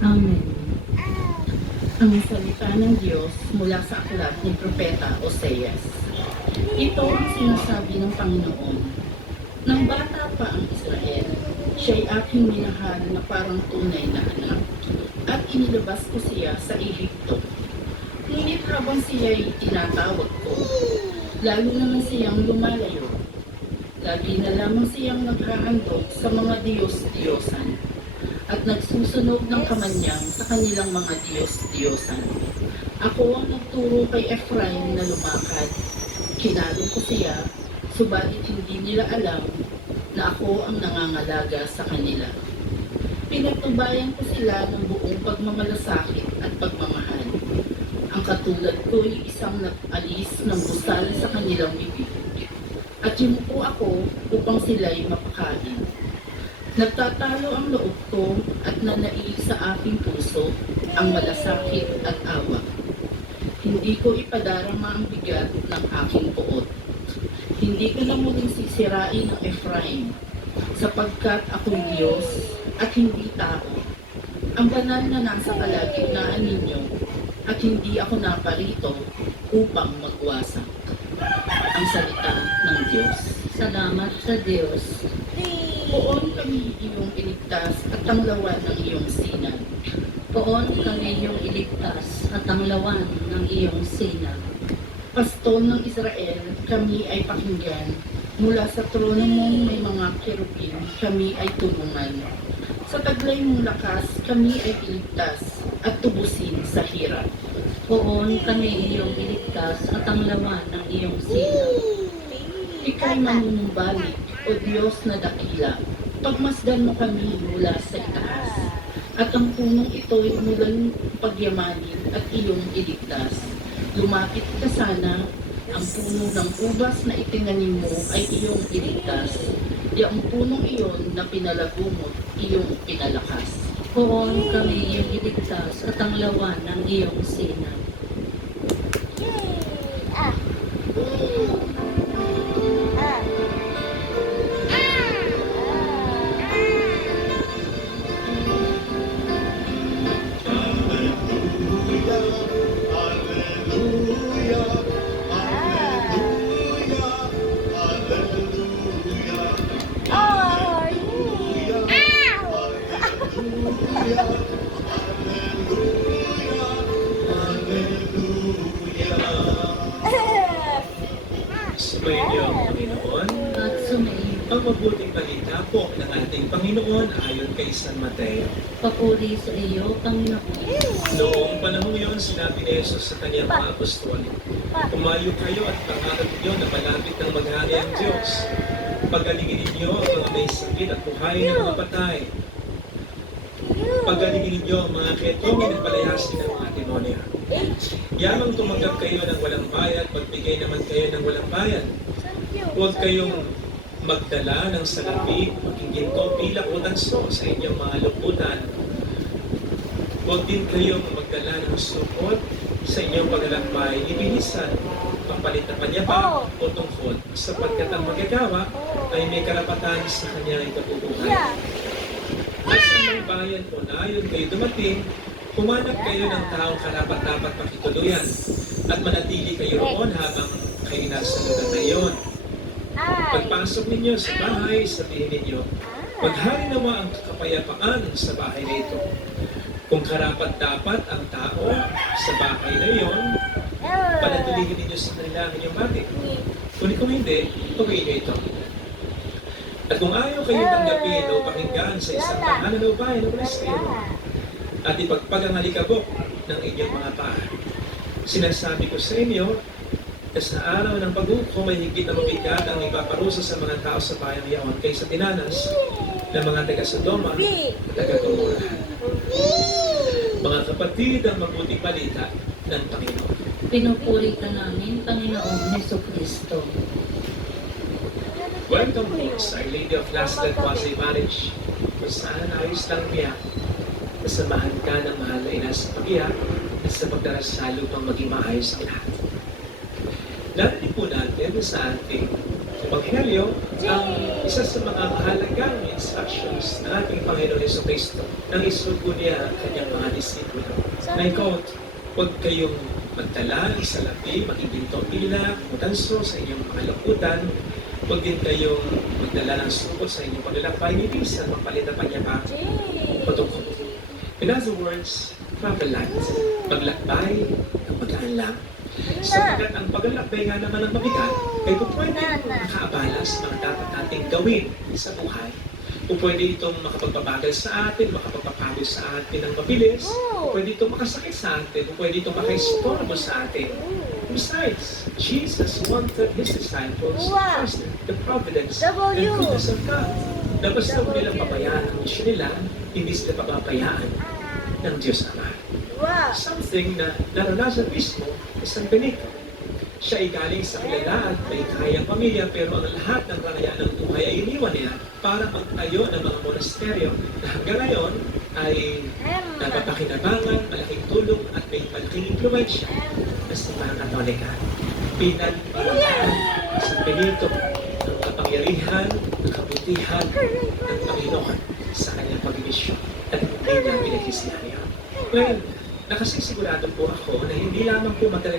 Amen. Ang salita ng Diyos mula sa aklat ni Propeta Oseas. Ito ang sinasabi ng Panginoon. Nang bata pa ang Israel, siya'y aking minahal na parang tunay na anak, at inilabas ko siya sa Ehipto. Ngunit habang siya'y tinatawag ko, lalo naman siyang lumalayo. Lagi na lamang siyang naghahandog sa mga Diyos-Diyosan at nagsusunog ng kamanyang sa kanilang mga Diyos-Diyosan. Ako ang nagturo kay Ephraim na lumakad. Kinalo ko siya, subalit hindi nila alam na ako ang nangangalaga sa kanila. Pinagtubayan ko sila ng buong pagmamalasakit at pagmamahal. Ang katulad ko ay isang nag-alis ng busal sa kanilang bibig. At yumuko ako upang sila'y mapakain. Nagtatalo ang loob ko at nanaig sa aking puso ang malasakit at awa. Hindi ko ipadarama ang bigat ng aking puot. Hindi ko na muling sisirain ang Ephraim, sapagkat ako'y Diyos at hindi tao. Ang banal na nasa kalagitnaan ninyo, at hindi ako naparito upang magwasak. Ang salita ng Diyos. Salamat sa Diyos. Poon kami iyong iligtas at tanglawan ng iyong sinag. Poon kami iyong iligtas at ang lawan ng iyong sinag. Pastol ng Israel, kami ay pakinggan. Mula sa trono mong may mga kerubin, kami ay tulungan. Sa taglay mong lakas, kami ay iligtas at tubusin sa hirap. Poon kami iyong iligtas at ang lawan ng iyong sinag. Ika'y manunumbalik, o Diyos na dakila. Pagmasdan mo kami mula sa itaas. At ang punong ito'y mulang pagyamanin at iyong iligtas. Lumapit ka sana, ang puno ng ubas na itinanim mo ay iyong iligtas. Di ang punong iyon na pinalagumot, iyong pinalakas. Poon kami iyong iligtas at ang lawan ng iyong sinag. Sumainyo ang Panginoon. At sumaiyo. Ang mabuting balita po ng ating Panginoon ayon kay San Mateo. Papuri sa iyo, Panginoon. Noong panahon iyon, sinabi ni Jesus sa kanyang mga apostol, "Umayo kayo at pangarap niyo na malapit ng maghari ang Diyos. Pagalingin ninyo ang mga may sakit at buhayin ang mga patay. Pagalingin ninyo ang mga ketongin at palayasin ng mga demonyo. Yamang tumanggap kayo ng walang bayad, pagbigay naman kayo ng walang bayad. Huwag kayong magdala ng salapi, maging ginto, pilak o tanso sa inyong mga luputan. Huwag din kayong magdala ng sukot sa inyong paglalakbay, ibinisan, pampalit na panyapa o tungkod, sapagkat ang magagawa ay may karapatan sa kanyang ikabubuhay. At sa may bayan o nayon kayo dumating, humanap kayo ng taong karapat-dapat pakituluyan at manatili kayo roon habang kayo nasa lugar na iyon. Pagpasok ninyo sa bahay, sabihin ninyo, maghari nawa ang kapayapaan sa bahay na ito. Kung karapat-dapat ang tao sa bahay na iyon, panatilihin ninyo sa kanila ang inyong batik. Kung hindi, tuloy nyo ito. At kung ayaw kayo tanggapin o pakinggan sa isang tahanan o bayan o Kristiyano, at ipagpag ang alikabok ng inyong mga paa, sinasabi ko sa inyo, na sa araw ng paghukom ay higit na mabigat ang ipaparusa sa mga tao sa bayan iyon kaysa tinanas ng mga taga-Sodoma at taga-Gomorra. Mga kapatid, ang mabuting balita ng Panginoon. Pinupuri ka namin, Panginoong Jesucristo. Welcome po sa Our Lady of Lasted Quasi Marriage, kung saan ayos lang niya, kasamahan ka ng mahal na ina sa pag-iyak at sa pagdarasal upang maging maayos ang lahat. Narinig po natin sa ating Ebanghelyo, ang isa sa mga mahalagang instructions ng ating Panginoon Jesucristo nang isugo niya ang kanyang mga disipulo. Na quote, huwag kayong magdala ng salapi, magibinto pila, mutanso sa inyong mga laputan, huwag din kayong magdala ng sukot sa inyong paglalakbay, ni minsan mapalitan pa niya pa patungo. In other words, travel light, maglakbay ng magaan lang. Sapagkat ang paglalakbay nga naman ng mabigat ay pwede makaabala sa mga dapat nating gawin sa buhay. O pwede itong makapagpabagal sa atin, makapagpapagod sa atin ng mabilis, o pwede itong makasakit sa atin, o pwede itong makaistorbo sa atin. Besides, Jesus wanted His disciples to trust the providence and goodness of God. Na basta kung nilang pabayaan ang misyon nila, hindi sila papabayaan ng Diyos Ama. Something na naranasan mismo ni San Benito. Siya ay galing sa kilala at may kayang pamilya, pero ang lahat ng rangayaan ng buhay ay iniwan niya para magtayo ng mga monasteryo na hanggang ngayon ay napapakinabangan, malaking tulong at may malaking impluensya na sa mga Katolika. Pinagpapaan sa Benito ang kapangyarihan, ang kabutihan ng Panginoon sa kanyang pag-imisyon at hindi niya pinagsisihan niya. Ngayon, nakasisigurado po ako na hindi lamang po madali